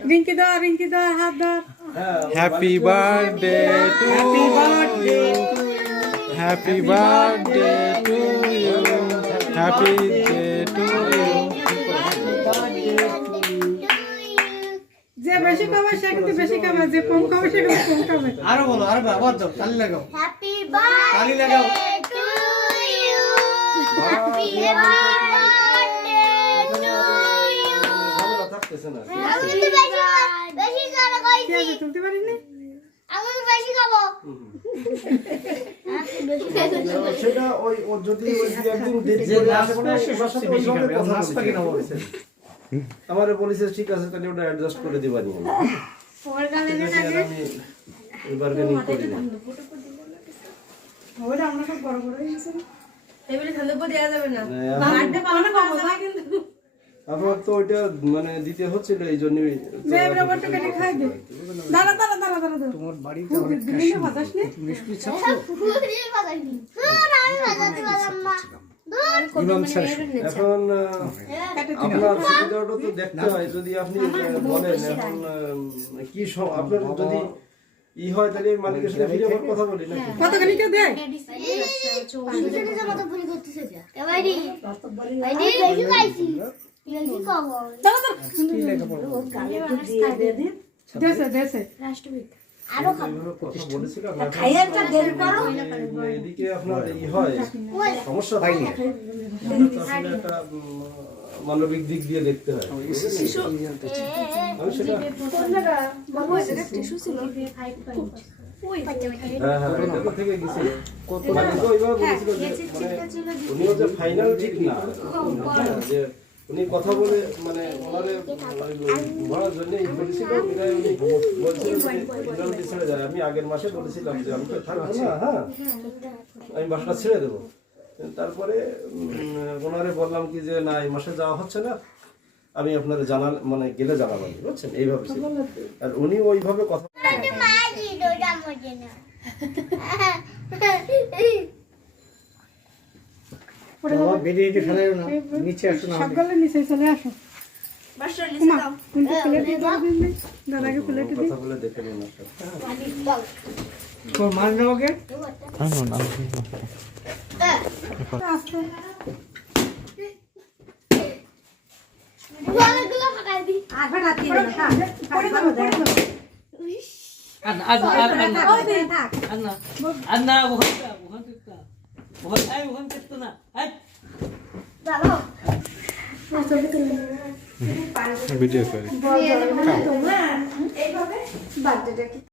रिंकी दा हाथ धर। Happy birthday to you, happy birthday to you, happy day to you. যে বেশি খাবে সে কিন্তু বেশি খাবে, যে কম খাবে সে কিন্তু কম খাবে। আরো বলো, আরো আবার দাও, তালি লাগাও, হ্যাপি বার্থডে তালি লাগাও। To you, happy birthday to you. আমি তো বেশি খাবো কি কইছি, আছে তুলতে পারিস না? আমি তো বেশি খাবো। সেটা ওই ও যদি ওই একদিন দেরি যে করে লাস্ট আসে না, সে সবচেয়ে বেশি খাবে, লাস্ট পাকে না বলেছে। আমারে বলেছে ঠিক আছে তাহলে ওটা অ্যাডজাস্ট করে দিবানি আমি। আমি এবার কে নিয়ে করি না। ওটা আমরা সব বড় বড় হয়ে গেছে। টেবিলে ঠান্ডা পড়ে দেওয়া যাবে না। বার্থডে পাওনা পাবো না কিন্তু। আপনার তো ওইটা মানে দিতে হচ্ছিল এই জন্যই। বেবরা বড় কেটে খাই দে। দাঁড়া দাঁড়া দাঁড়া দাঁড়া। তোমার বাড়িতে অনেক দিনে বাতাস নে। মিষ্টি ছাত্র ফুলই বাজাইনি। আমি বাজাতে পারলাম না। ইমাম স্যার এখন আপনার সুবিধাটা তো দেখতে হয়, যদি আপনি বলেন এখন কি আপনার যদি হয় তাহলে মালিকের সাথে ফিরে আবার কথা বলি নাকি? কতখানি কে দেয়? সুজনে যে মতো ভুল করতেছে যা। এ ভাইডি ভাইডি বেশি খাইছি। বেশি খাবো। দাঁড়া দাঁড়া। কি লেখা পড়ো? দেশে দেশে। আরো খাবো। এইভাবে কথা বলেছিলাম না? খাইয়াটা দেরি করো। এদিকে আপনার হয় সমস্যা হয়নি, আসলে একটা মানবিক দিক দিয়ে দেখতে হয়। আমি সেটা হ্যাঁ এটা তো থেকে গেছি। মানে তো ওইভাবে বলেছিল যে মানে উনিও যে ফাইনাল ঠিক না, যে উনি কথা বলে মানে ওনারে ভরার জন্য বলেছিল, উনি বলছিল যে ছেড়ে যায়। আমি আগের মাসে বলেছিলাম যে আমি তো থাকবো না, হ্যাঁ আমি বাসাটা ছেড়ে দেবো। তারপরে ওনারে বললাম কি যে না এই মাসে যাওয়া হচ্ছে না, আমি আপনার জানাল মানে গেলে জানালাম, বুঝছেন এইভাবে ছিল। আর উনি ওইভাবে কথা মাজি দোডা মজে না। বাবা বেরিয়ে ফেলাইও না, নিচে আসো না। সকালে নিচে চলে আসো। মাস্টার লিখে দাও। কিন্তু প্লেটে দিয়ে দিন। দাদাকে প্লেটে দিন। কথা বলে দেখে নিন আপনার। তোর মান নাও আগে। আস্তে। বলগুলো ফাটাই দি। আবার রাতে না হ্যাঁ। পড়ে যাবো পড়ে যাবো। ওই দে থাক। Anna, bukan kita. Bukan kita na. Ay. ভালো। ভিডিও করে তোমরা এইভাবে বার্থডেটা